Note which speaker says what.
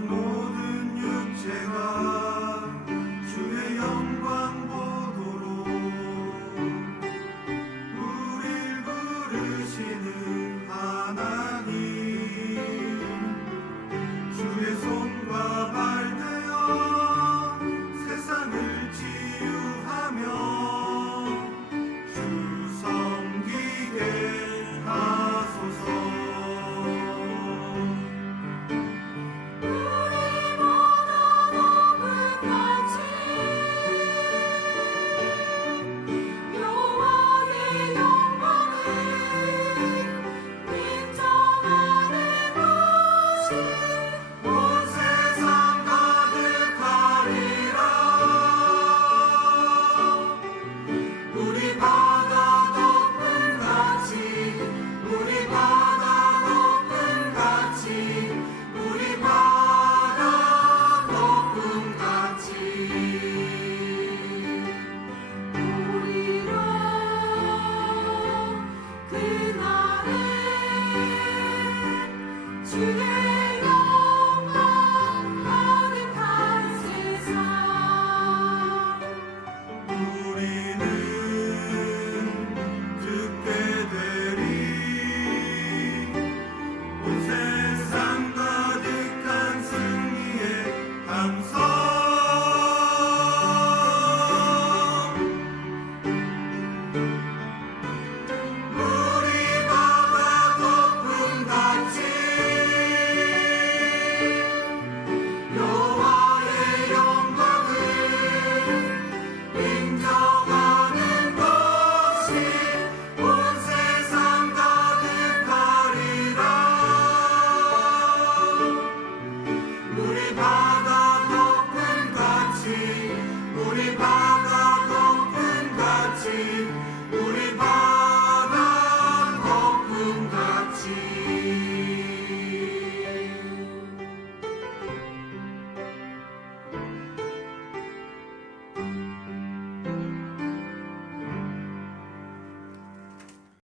Speaker 1: More.